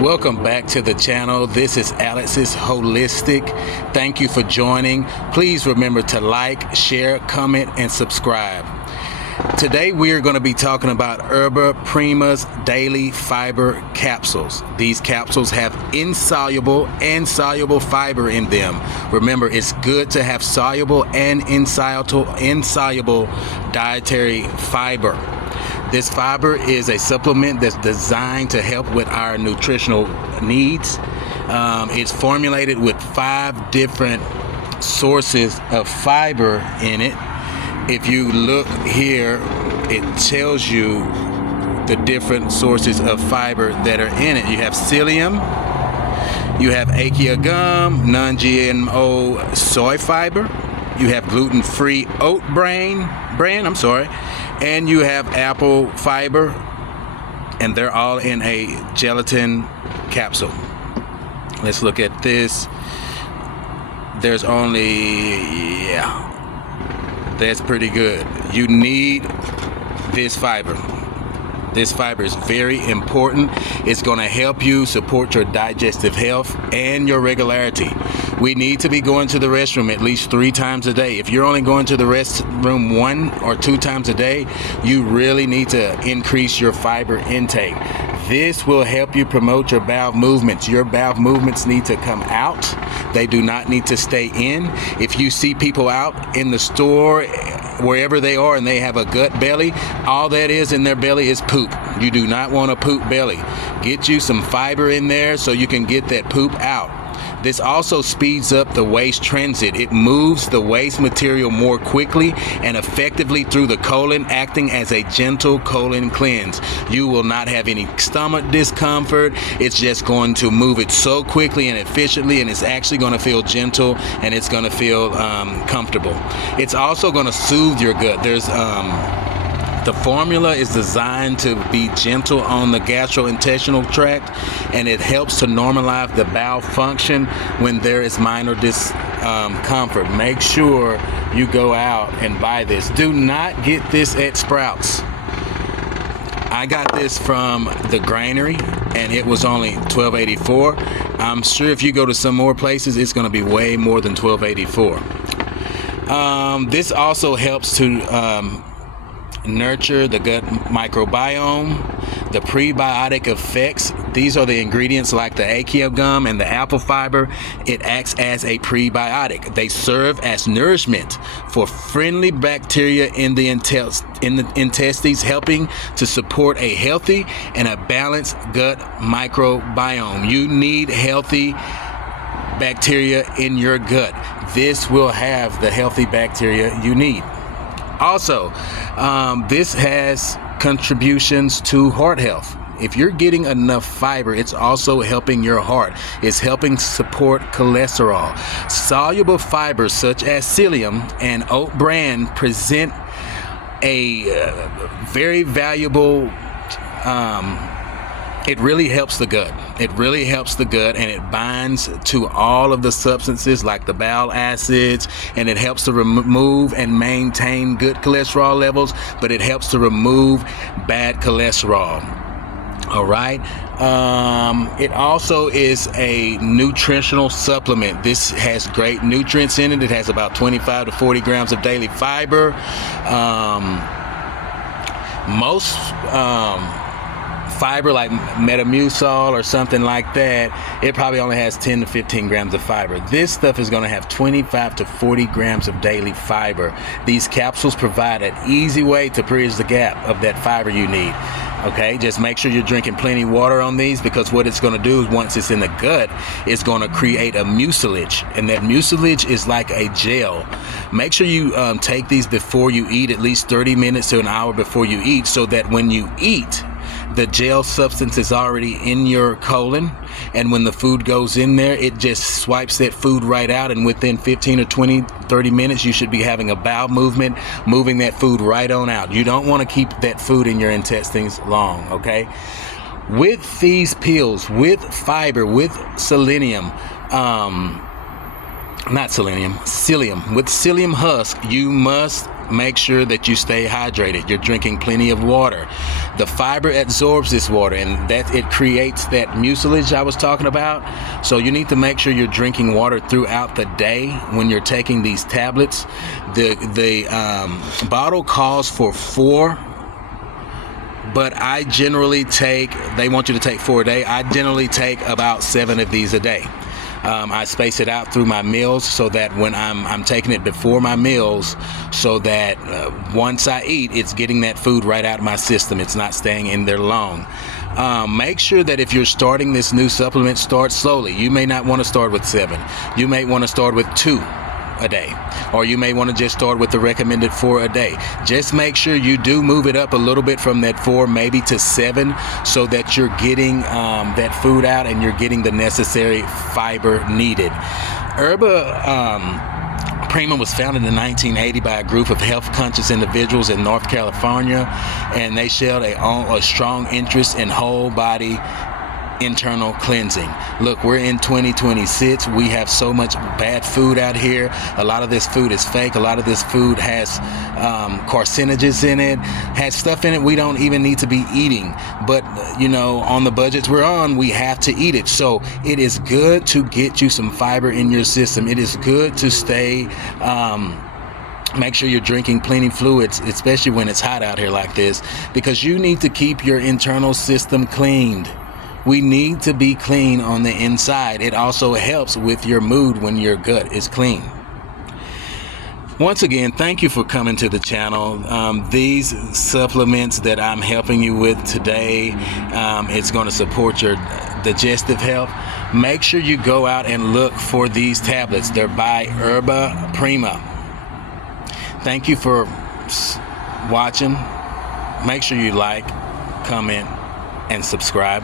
Welcome back to the channel. This is Alex's Holistic. Thank you for joining. Please remember to like, share, comment, and subscribe. Today we are going to be talking about Yerba Prima's daily fiber capsules. These capsules have insoluble and soluble fiber in them. Remember, it's good to have soluble and insoluble dietary fiber. This fiber is a supplement that's designed to help with our nutritional needs. It's formulated with 5 different sources of fiber in it. If you look here, it tells you the different sources of fiber that are in it. You have psyllium, you have acacia gum, non-GMO soy fiber, you have gluten-free oat bran, and you have apple fiber, and they're all in a gelatin capsule. Let's look at this. There's only, that's pretty good. You need this fiber. This fiber is very important. It's going to help you support your digestive health and your regularity. We need to be going to the restroom at least 3 times a day. If you're only going to the restroom 1 or 2 times a day, you really need to increase your fiber intake. This will help you promote your bowel movements. Your bowel movements need to come out. They do not need to stay in. If you see people out in the store, wherever they are, and they have a gut belly, all that is in their belly is poop. You do not want a poop belly. Get you some fiber in there so you can get that poop out. This also speeds up the waste transit. It moves the waste material more quickly and effectively through the colon, acting as a gentle colon cleanse. You will not have any stomach discomfort. It's just going to move it so quickly and efficiently, and it's actually going to feel gentle, and it's going to feel comfortable. It's also going to soothe your gut. The formula is designed to be gentle on the gastrointestinal tract, and it helps to normalize the bowel function when there is minor discomfort. Make sure you go out and buy this. Do not get this at Sprouts. I got this from the granary, and it was only $12.84. I'm sure if you go to some more places, it's going to be way more than $12.84. This also helps to nurture the gut microbiome, the prebiotic effects. These are the ingredients like the acacia gum and the apple fiber. It acts as a prebiotic. They serve as nourishment for friendly bacteria in the intestines, helping to support a healthy and a balanced gut microbiome. You need healthy bacteria in your gut. This will have the healthy bacteria you need. Also, this has contributions to heart health. If you're getting enough fiber, it's also helping your heart. It's helping support cholesterol. Soluble fibers such as psyllium and oat bran present a very valuable it really helps the gut. It really helps the gut, and it binds to all of the substances like the bowel acids, and it helps to remove and maintain good cholesterol levels, but it helps to remove bad cholesterol. All right. It also is a nutritional supplement. This has great nutrients in it. It has about 25 to 40 grams of daily fiber. Most fiber like Metamucil or something like that, it probably only has 10 to 15 grams of fiber. This stuff is going to have 25 to 40 grams of daily fiber. These capsules provide an easy way to bridge the gap of that fiber you need. Okay, just make sure you're drinking plenty of water on these, because what it's going to do is once it's in the gut, it's going to create a mucilage, and that mucilage is like a gel. Make sure you take these before you eat, at least 30 minutes to an hour before you eat, so that when you eat, the gel substance is already in your colon, and when the food goes in there, it just swipes that food right out, and within 15 or 20, 30 minutes, you should be having a bowel movement, moving that food right on out. You don't want to keep that food in your intestines long, okay? With these pills, with fiber, with selenium, psyllium, with psyllium husk, you must make sure that you stay hydrated. You're drinking plenty of water. The fiber absorbs this water, and that it creates that mucilage I was talking about. So you need to make sure you're drinking water throughout the day when you're taking these tablets. The bottle calls for 4, but I generally take, they want you to take 4 a day. I generally take about 7 of these a day. I space it out through my meals so that when I'm taking it before my meals, so that once I eat, it's getting that food right out of my system. It's not staying in there long. Make sure that if you're starting this new supplement, start slowly. You may not want to start with 7. You may want to start with 2 a day, or you may want to just start with the recommended 4 a day. Just make sure you do move it up a little bit from that 4 maybe to 7, so that you're getting that food out and you're getting the necessary fiber needed. Yerba Prima was founded in 1980 by a group of health-conscious individuals in North California, and they shared a strong interest in whole body internal cleansing. Look, we're in 2026. We have so much bad food out here. A lot of this food is fake. A lot of this food has carcinogens in it, has stuff in it we don't even need to be eating. But, you know, on the budgets we're on, we have to eat it. So it is good to get you some fiber in your system. It is good to stay make sure you're drinking plenty of fluids, especially when it's hot out here like this, because you need to keep your internal system cleaned. We need to be clean on the inside. It also helps with your mood when your gut is clean. Once again, thank you for coming to the channel. These supplements that I'm helping you with today, it's going to support your digestive health. Make sure you go out and look for these tablets. They're by Yerba Prima. Thank you for watching. Make sure you like, comment, and subscribe.